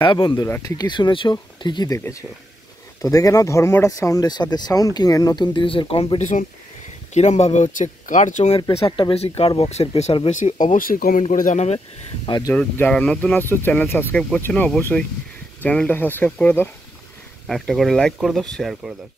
হ্যাঁ বন্ধুরা, ঠিকই শুনেছো, ঠিকই দেখেছো। তো দেখে নাও ধর্মটার সাউন্ডের সাথে সাউন্ড কিংয়ের নতুন 30-এর কম্পিটিশন কীরমভাবে হচ্ছে। কার চোঙের প্রেসারটা বেশি, কার বক্সের প্রেসার বেশি, অবশ্যই কমেন্ট করে জানাবে। আর যারা নতুন আসছো, চ্যানেল সাবস্ক্রাইব করছে না, অবশ্যই চ্যানেলটা সাবস্ক্রাইব করে দাও, একটা করে লাইক করে দাও, শেয়ার করে দাও।